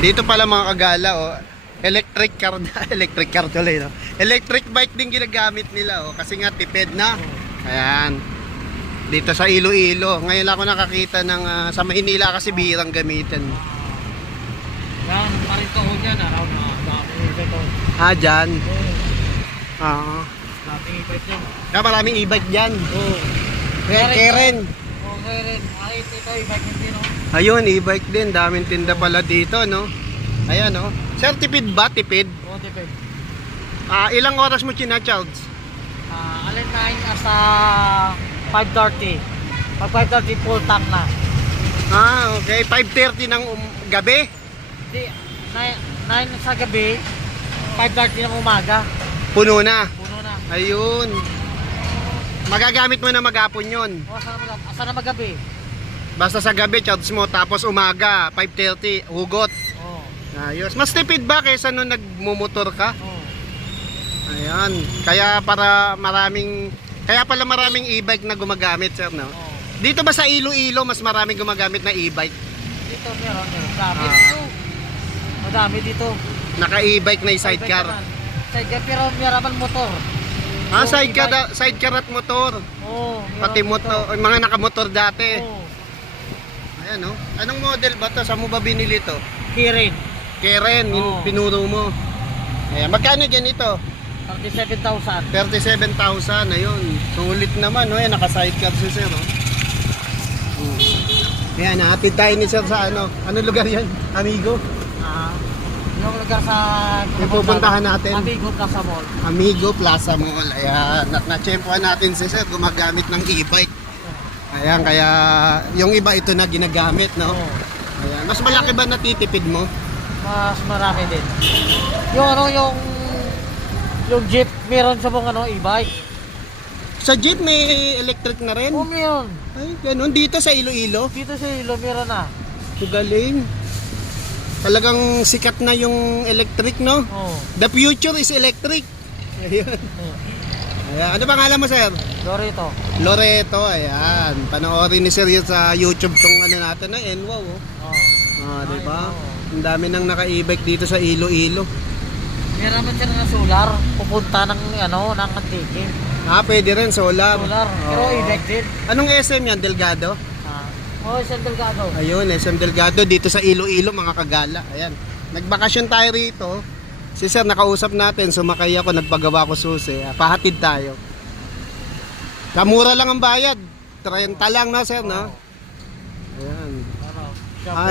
Dito pala mga kagala, oh. Electric car na, electric car tuloy, no? Electric bike din ginagamit nila, oh. Kasi nga tipid na. Ayan. Dito sa Iloilo. Ngayon ako nakakita ng sa Maynila kasi bihirang gamitin. Yan, parito ko dyan, araw na dito. Dyan. Oo. Dating e-bike dyan. Kaya maraming e-bike dyan. Oo. Keren. Oo, Keren. Ay, ito e-bike hindi, no? Ayun, e-bike din. Daming tinda pala dito, no? Ayan, no? Sir, tipid ba? Tipid? Oo, tipid. Ilang oras mo charge? Alin 9 hasta 5:30. Pag 5:30 full tank na. Okay. 5:30 ng gabi? Di, 9 sa gabi, 5:30 ng umaga. Puno na. Puno na. Ayun. Magagamit mo na maghapon yun. O, asa na magabi? Basta sa gabi, charge mo. Tapos umaga, 5:30, hugot. Oo. Ayos. Mas tipid ba kaysa nung nagmumotor ka? Oo. Ayan. Kaya pala maraming e-bike na gumagamit, sir, no? Oo. Dito ba sa Iloilo, mas maraming gumagamit na e-bike? Dito meron. Dami dito. Madami dito. Naka-e-bike na yung sidecar. Sidecar pero meron motor. Sidecar at motor. Oo. Pati motor, mga nakamotor dati. Oo. Ayan, no? Anong model ba to? Saan mo ba binili to? Kirin. Keren, yung Oo. pinuro mo. Ayan, magkano dyan ito? 37,000. 37,000, ayun. Sulit naman, no? Ayan, naka-sidecar si sir, no? Ayan, nahatid tayo ni sir sa ano? Anong lugar yan? Amigo? Yung lugar sa Yung pupuntahan natin? Amigo Plaza Mall. Amigo Plaza Mall. Ayan, na-tsempohan natin si sir gumagamit ng e-bike. Ayan, kaya yung iba ito na ginagamit, no? Oo. Ayan, mas malaki ba natitipid mo? Mas marami din. Yung jeep, meron sa mga e-bike. Sa jeep may electric na rin? Oo, meron. Ay, ganun. Dito sa Iloilo? Dito sa Ilo, meron na. Galing. Talagang sikat na yung electric, no? Oo. The future is electric. Ayun. Ayan. Ano pangalan mo, sir? Dorito. Loreto. Ayan. Panoorin ni sir yun sa YouTube tong ano natin na Enwow. Oh. Oo. Diba? oo. Ang dami nang naka-e-bike dito sa Iloilo. Meron naman siya ng solar. Pupunta ng ng Antique. Pwede rin solar. Solar. Pero Oo. e-bike din. Anong SM yan? Delgado? San Delgado. Ayun, SM Delgado dito sa Iloilo, mga kagala. Ayan. Nagbakasyon tayo rito. Si sir, nakausap natin. Sumakay ako, nagpagawa ko susi. Pahatid tayo. Kamura lang ang bayad. 30 lang na, sir, no? Ayan.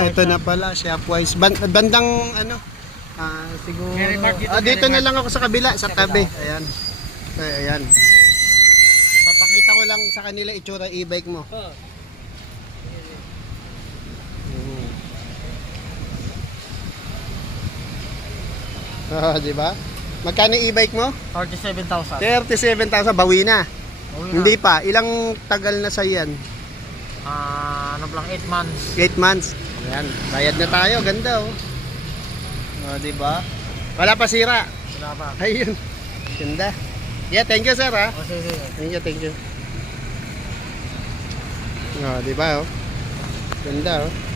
Ito na pala, Shopwise. Bandang, siguro. Dito na lang ako sa kabila, sa tabi. Ayan. Ayan. Papakita ko lang sa kanila itsura e-bike mo. Di ba? Magkano e-bike mo? 37,000. 37,000, bawi na. Hindi pa. Ilang tagal na sa yan? Ano lang 8 months. 8 months. Ayan, bayad na tayo, ganda oh. Di ba? Wala pa sira. Wala pa. Ayun. Ganda. Yeah, thank you sir ha. Sige. Thank you. Di ba oh? Ganda oh.